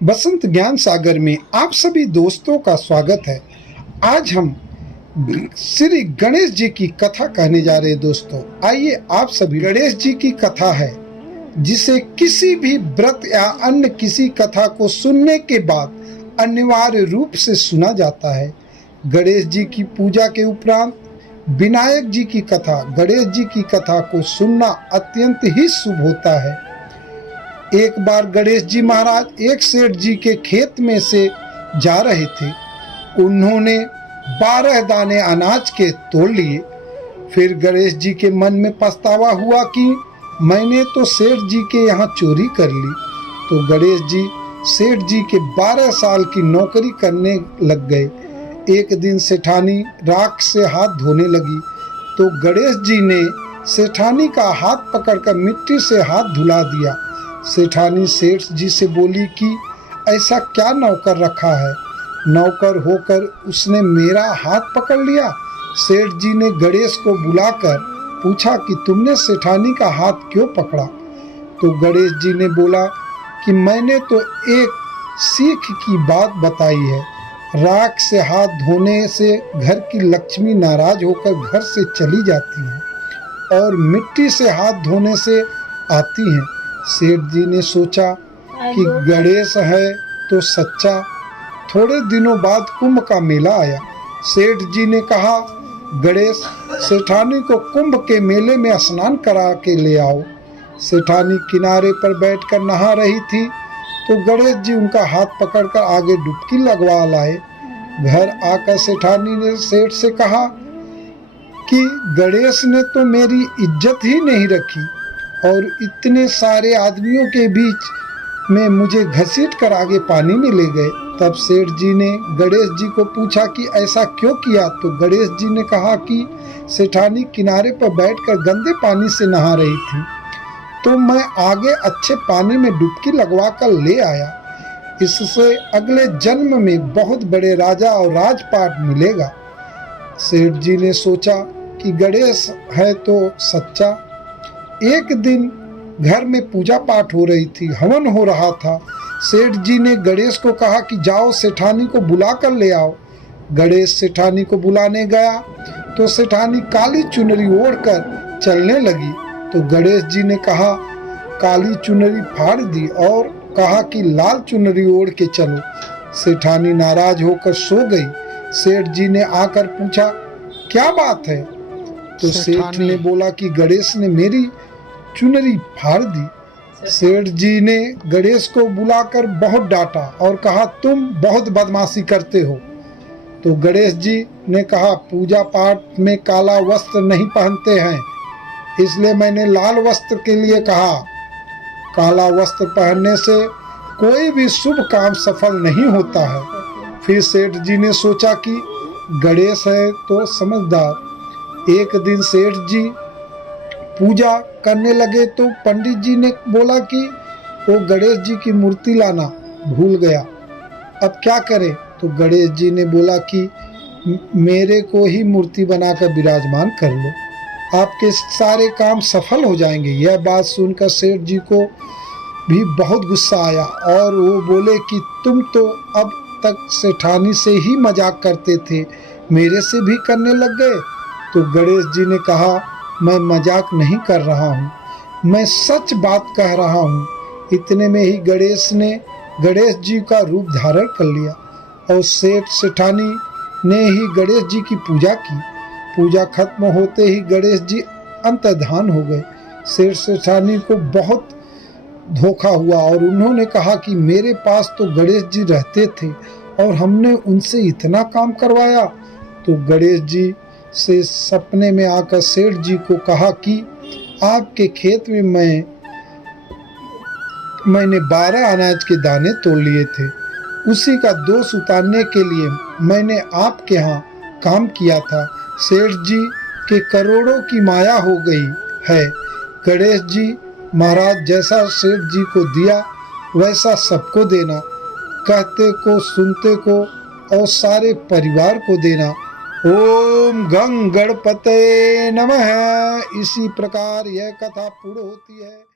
बसंत ज्ञान सागर में आप सभी दोस्तों का स्वागत है। आज हम श्री गणेश जी की कथा कहने जा रहे हैं। दोस्तों आइए आप सभी, गणेश जी की कथा है जिसे किसी भी व्रत या अन्य किसी कथा को सुनने के बाद अनिवार्य रूप से सुना जाता है। गणेश जी की पूजा के उपरांत विनायक जी की कथा, गणेश जी की कथा को सुनना अत्यंत ही शुभ होता है। एक बार गणेश जी महाराज एक सेठ जी के खेत में से जा रहे थे। उन्होंने 12 दाने अनाज के तोड़ लिए। फिर गणेश जी के मन में पछतावा हुआ कि मैंने तो सेठ जी के यहाँ चोरी कर ली। तो गणेश जी सेठ जी के 12 साल की नौकरी करने लग गए। एक दिन सेठानी राख से हाथ धोने लगी तो गणेश जी ने सेठानी का हाथ पकड़कर मिट्टी से हाथ धुला दिया। सेठानी सेठ जी से बोली कि ऐसा क्या नौकर रखा है, नौकर होकर उसने मेरा हाथ पकड़ लिया। सेठ जी ने गणेश को बुलाकर पूछा कि तुमने सेठानी का हाथ क्यों पकड़ा। तो गणेश जी ने बोला कि मैंने तो एक सीख की बात बताई है। राख से हाथ धोने से घर की लक्ष्मी नाराज होकर घर से चली जाती है और मिट्टी से हाथ धोने से आती हैं। सेठ जी ने सोचा कि गणेश है तो सच्चा। थोड़े दिनों बाद कुंभ का मेला आया। सेठ जी ने कहा, गणेश सेठानी को कुंभ के मेले में स्नान करा के ले आओ। सेठानी किनारे पर बैठकर नहा रही थी तो गणेश जी उनका हाथ पकड़कर आगे डुबकी लगवा लाए। घर आकर सेठानी ने सेठ से कहा कि गणेश ने तो मेरी इज्जत ही नहीं रखी और इतने सारे आदमियों के बीच में मुझे घसीट कर आगे पानी में ले गए। तब सेठ जी ने गणेश जी को पूछा कि ऐसा क्यों किया। तो गणेश जी ने कहा कि सेठानी किनारे पर बैठकर गंदे पानी से नहा रही थी तो मैं आगे अच्छे पानी में डुबकी लगवा कर ले आया। इससे अगले जन्म में बहुत बड़े राजा और राजपाट मिलेगा। सेठ जी ने सोचा कि गणेश है तो सच्चा। एक दिन घर में पूजा पाठ हो रही थी, हवन हो रहा था। सेठ जी ने गणेश को कहा कि जाओ सेठानी को बुला कर ले आओ। गणेश सेठानी को बुलाने गया तो सेठानी काली चुनरी ओढ़कर चलने लगी। तो गणेश जी ने कहा, काली चुनरी फाड़ दी और कहा कि लाल चुनरी ओढ़ के चलो। सेठानी नाराज होकर सो गई। सेठ जी ने आकर पूछा, क्या बात है। तो सेठ ने बोला कि गणेश ने मेरी चुनरी फाड़ दी। सेठ जी ने गणेश को बुलाकर बहुत डांटा और कहा, तुम बहुत बदमाशी करते हो। तो गणेश जी ने कहा, पूजा पाठ में काला वस्त्र नहीं पहनते हैं, इसलिए मैंने लाल वस्त्र के लिए कहा। काला वस्त्र पहनने से कोई भी शुभ काम सफल नहीं होता है। फिर सेठ जी ने सोचा कि गणेश है तो समझदार। एक दिन सेठ जी पूजा करने लगे तो पंडित जी ने बोला कि वो गणेश जी की मूर्ति लाना भूल गया, अब क्या करें। तो गणेश जी ने बोला कि मेरे को ही मूर्ति बनाकर विराजमान कर लो, आपके सारे काम सफल हो जाएंगे। यह बात सुनकर सेठ जी को भी बहुत गुस्सा आया और वो बोले कि तुम तो अब तक सेठानी से ही मजाक करते थे, मेरे से भी करने लग गए। तो गणेश जी ने कहा, मैं मजाक नहीं कर रहा हूँ, मैं सच बात कह रहा हूँ। इतने में ही गणेश ने गणेश जी का रूप धारण कर लिया और सेठानी ने ही गणेश जी की पूजा की। पूजा खत्म होते ही गणेश जी अंतर्धान हो गए। सेठानी को बहुत धोखा हुआ और उन्होंने कहा कि मेरे पास तो गणेश जी रहते थे और हमने उनसे इतना काम करवाया। तो गणेश जी से सपने में आकर सेठ जी को कहा कि आपके खेत में मैंने 12 अनाज के दाने तोड़ लिए थे, उसी का दोष उतारने के लिए मैंने आपके यहाँ काम किया था। सेठ जी के करोड़ों की माया हो गई है। गणेश जी महाराज जैसा सेठ जी को दिया वैसा सबको देना, कहते को सुनते को और सारे परिवार को देना। ओम गंग गणपते नमः। इसी प्रकार यह कथा पूर्ण होती है।